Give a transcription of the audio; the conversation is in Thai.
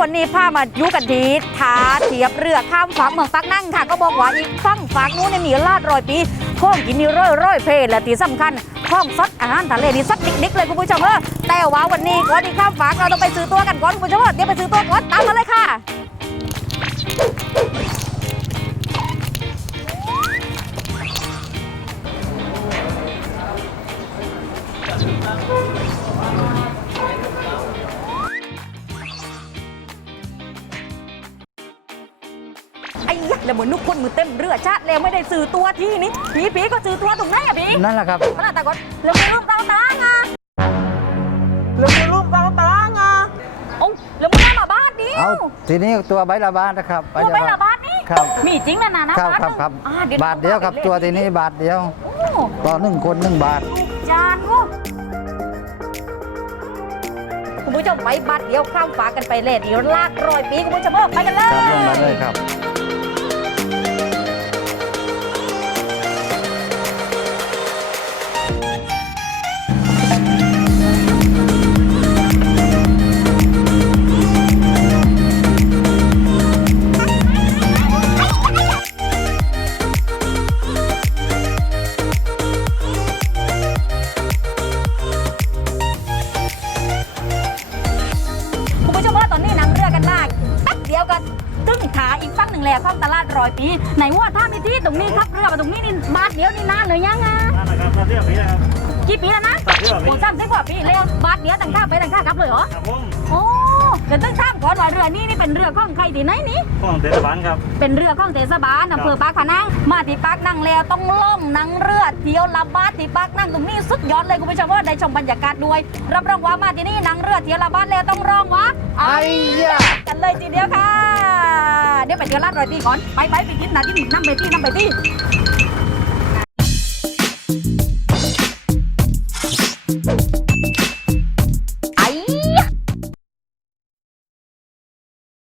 วันนี้พามายุกันทีท่าเทียบเรือข้ามฝั่งเมืองปักนั่งค่ะ ก็บอกว่าอีกฝั่งฝั่งนู้นมีลาดรอยปีข้องกินนี่ร้อยร้อยเพลและที่สำคัญข้องซัดอาหารทะเลนี่ซัดดิกๆเลยคุณผู้ชมเออแต่ว่าวันนี้ก่อนที่ข้ามฝั่งเราต้องไปซื้อตัวกันก่อนคุณผู้ชมเออเดี๋ยวไปซื้อตัวก่อน ไอ้ยักษ์เลยเหมือนนุกคนมือเต็มเรือชาติแล้วไม่ได้ซื้อตัวที่นี้ผีผีก็ซื้อตัวตรงไหนอะผีนั่นแหละครับขนาดแต่ก่อนแล้วมีรูปตาตาไงแล้วมีรูปตาตาไงโอ้แล้วมึงได้มาบ้านเดียเอาวทีนี้ตัวใบละบาทนะครับตัวไม่ละบาทนี่ครับมีจริงนะนะนะครับครับครับอ่บาทเดียวครับตัวทีนี้บาทเดียวโอ้ต่อหนึ่งคนหนึ่งบาท ผู้ชมไปบัตรเดียวข้ามฝากันไปเลยเดี๋ยวลากรอยปีคุณผู้ชมเออไปกันเลย ครับลงมาเลยครับ ตึ้งขาอีกฝั่งหนึ่งแล้วข้างตลาดรอยปี ไหนว่าถ้ามีที่ตรงนี้ครับเรือมาตรงนี้นี่บาทเดียวนี่นานเลยยังอะนั่นแหละครับเที่ยวปีนะครับกี่ปีแล้วนะเที่ยวปีโอ้จำได้กว่าปีแล้วบาทเดียวตั้งค่าไปตั้งค่ากลับเลยเหรอครับผมโอ้ เดี๋ยวต้องถามก่อนว่าเรือนี่นี่เป็นเรือของใครที่ไหนนี่ของเทศบาลครับ เป็นเรือของเทศบาลอำเภอปากพนังมาที่ปากนั่งแล้วต้องล่องนั่งเรือเที่ยวละบาทที่ปากนั่งตรงนี้สุดยอดเลยคุณผู้ชมว่าได้ชมบรรยากาศด้วย รับรองว่ามาที่นี่นั่งเรือเที่ยวละบาทแล้วต้องร้องว่าไอ้ยะกันเลยทีเดียวค่ะ เดี๋ยวไปเที่ยวลาดรอยตีก่อนไปไปไปกินนาที่นี่นั่งไปที่นั่งไปที่